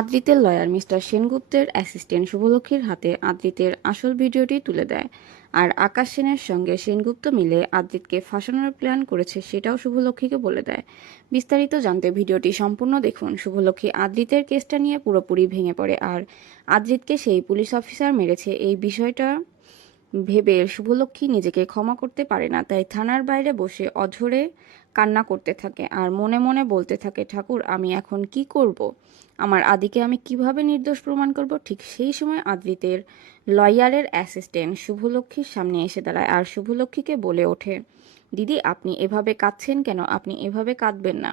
আদ্রিতের lawyer mister সেনগুপ্তের assistant শুভলক্ষীর হাতে আদ্রিতের আসল ভিডিওটি তুলে দেয়। আর আকাশ সেনের সঙ্গে সেনগুপ্ত মিলে আদ্রিতকে ফাঁসানোর প্ল্যান করেছে সেটাও শুভলক্ষীকে বলে দেয়। বিস্তারিত জানতে ভিডিওটি সম্পূর্ণ দেখুন। শুভলক্ষী আদ্রিতের কেসটা নিয়ে পুরোপুরি ভেঙে পড়ে, আর আদ্রিতকে সেই পুলিশ অফিসার মেরেছে এই বিষয়টা ভেবে শুভলক্ষী নিজেকে ক্ষমা করতে পারে না। তাই থানার বাইরে বসে অঝরে কান্না করতে থাকে আর মনে মনে বলতে থাকে, ঠাকুর আমি এখন কি করব, আমার আদিকে আমি কিভাবে নির্দোষ প্রমাণ করব। ঠিক সেই সময় আদ্রিতের লয়ারের অ্যাসিস্ট্যান্ট শুভলক্ষীর সামনে এসে দাঁড়ায় আর শুভলক্ষীকে বলে ওঠে, দিদি আপনি এভাবে কাঁদছেন কেন, আপনি এভাবে কাঁদবেন না,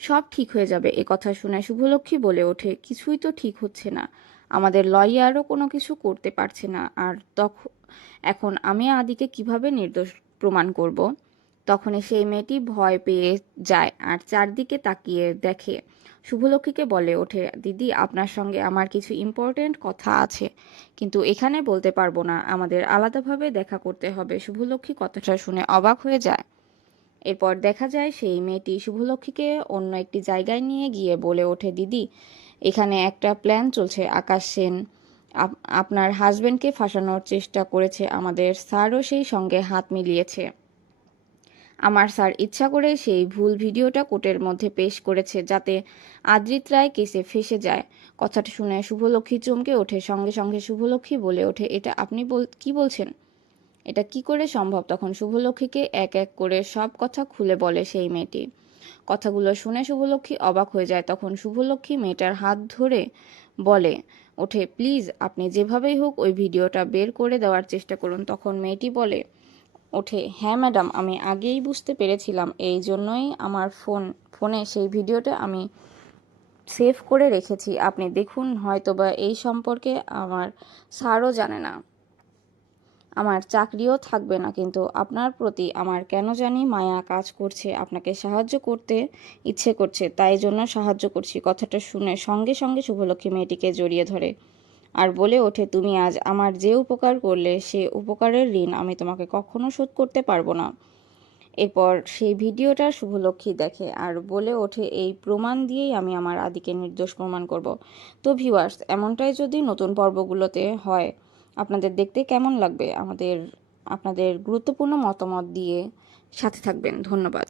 সব ঠিক হয়ে যাবে। এ কথা শুনে শুভলক্ষী বলে ওঠে, কিছুই তো ঠিক হচ্ছে না, আমাদের লয়ারও কোনো কিছু করতে পারছে না, আর এখন আমি আদিকে কিভাবে নির্দোষ প্রমাণ করব। তখনই সেই মেয়েটি ভয় পেয়ে যায় আর চারদিকে তাকিয়ে দেখে। শুভলক্ষীকে বলে ওঠে, দিদি আপনার সঙ্গে আমার কিছু ইম্পর্টেন্ট কথা আছে, কিন্তু এখানে বলতে পারবো না, আমাদের আলাদাভাবে দেখা করতে হবে। শুভলক্ষী কথাটা শুনে অবাক হয়ে যায়। এরপর দেখা যায় সেই মেয়েটি শুভলক্ষীকে অন্য একটি জায়গায় নিয়ে গিয়ে বলে ওঠে, দিদি এখানে একটা প্ল্যান চলছে, আকাশ সেন আপনার হাজবেন্ডকে ফাঁসানোর চেষ্টা করেছে, আমাদের স্যারও সেই সঙ্গে হাত মিলিয়েছে। আমার স্যার ইচ্ছা করে সেই ভুল ভিডিওটা কোর্টের মধ্যে পেশ করেছে যাতে আদ্রিত রায় কেসে ফেঁসে যায়। কথাটা শুনে শুভলক্ষী চমকে ওঠে, সঙ্গে সঙ্গে শুভলক্ষী বলে ওঠে, এটা আপনি কি বলছেন, এটা কি করে সম্ভব। তখন শুভলক্ষীকে এক এক করে সব কথা খুলে বলে সেই মেয়েটি। কথাগুলো শুনে শুভলক্ষী অবাক হয়ে যায়। তখন শুভলক্ষী মেয়েটার হাত ধরে বলে ওঠে, প্লিজ আপনি যেভাবেই হোক ওই ভিডিওটা বের করে দেওয়ার চেষ্টা করুন। তখন মেয়েটি বলে ওঠে, হ্যাঁ ম্যাডাম, আমি আগেই বুঝতে পেরেছিলাম, এই জন্যই আমার ফোনে সেই ভিডিওটা আমি সেভ করে রেখেছি, আপনি দেখুন, হয়তোবা এই সম্পর্কে আমার স্যারও জানে না, আমার চাকরিও থাকবে না, কিন্তু আপনার প্রতি আমার কেন জানি মায়া কাজ করছে, আপনাকে সাহায্য করতে ইচ্ছে করছে, তাই জন্য সাহায্য করছি। কথাটা শুনে সঙ্গে সঙ্গে শুভলক্ষী মেয়েটিকে জড়িয়ে ধরে আর বলে ওঠে, তুমি আজ আমার যে উপকার করলে সে উপকারের ঋণ আমি তোমাকে কখনো শোধ করতে পারবো না। এরপর সেই ভিডিওটা শুভলক্ষী দেখে আর বলে ওঠে, এই প্রমাণ দিয়েই আমি আমার আদিকে নির্দোষ প্রমাণ করব। তো ভিউয়ার্স, এমনটাই যদি নতুন পর্বগুলোতে হয় আপনাদের দেখতে কেমন লাগবে, আপনাদের গুরুত্বপূর্ণ মতামত দিয়ে সাথে থাকবেন। ধন্যবাদ।